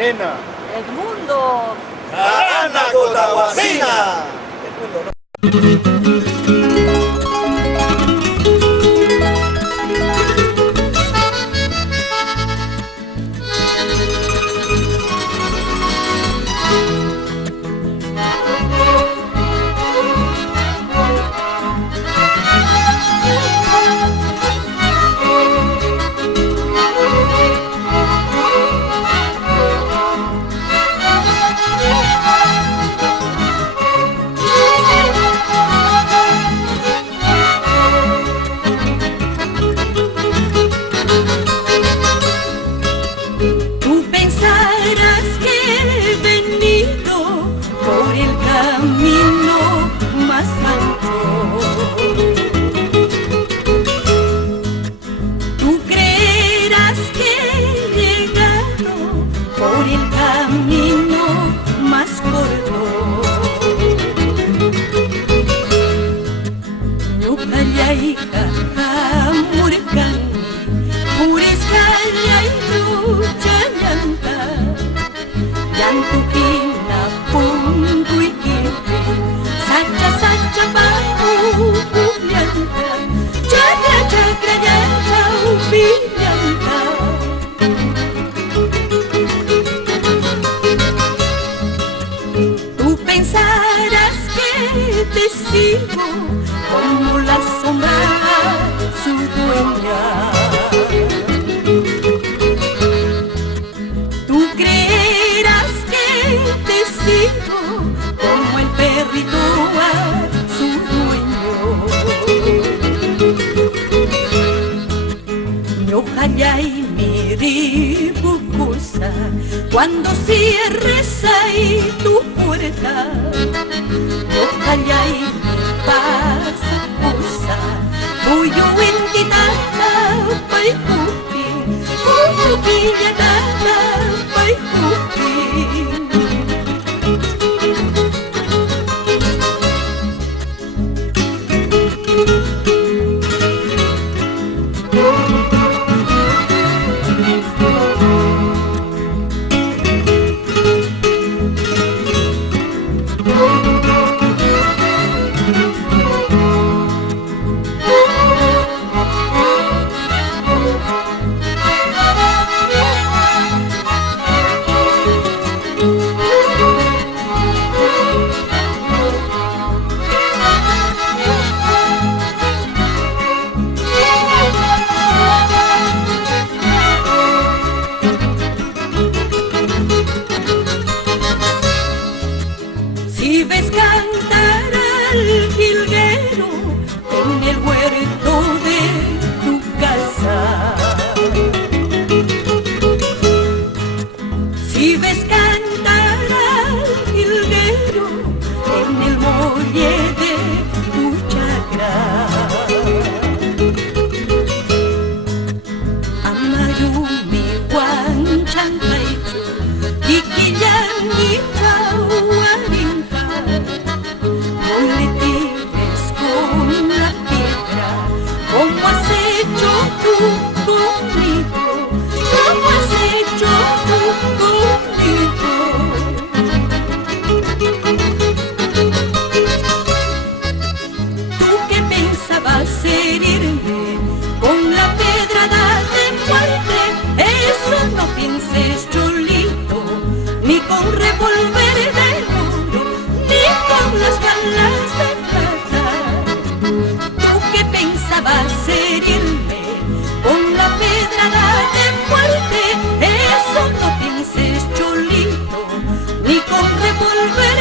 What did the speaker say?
nena? Edmundo. ¡Jarana Cotahuacina! Edmundo, ¿no? Tú pensarás que te sigo como la sombra su dueña. Tú creerás que te sigo como el perrito a su dueño. Ojalá y mi bucusa cuando cierres ahí tu puerta. Ojalá y mi paz usa tuyo en titata paipuki, tuyo tata paipuki. Si ves cantar al jilguero en el huerto de tu casa, si ves cantar al jilguero en el muelle de tu chacra, Amarumi Huanchanpaichu, Kikillangi Huahuarinka, no le tires con la piedra, como has hecho tú conmigo, como has hecho tú conmigo. Tú que pensabas herirme con la pedrada de muerte, eso no pienses, Cholito, ni con revólver de oro, ni con las balas de plata. Tú que pensabas herirme con la pedrada de muerte, eso no pienses, Cholito, ni con revólver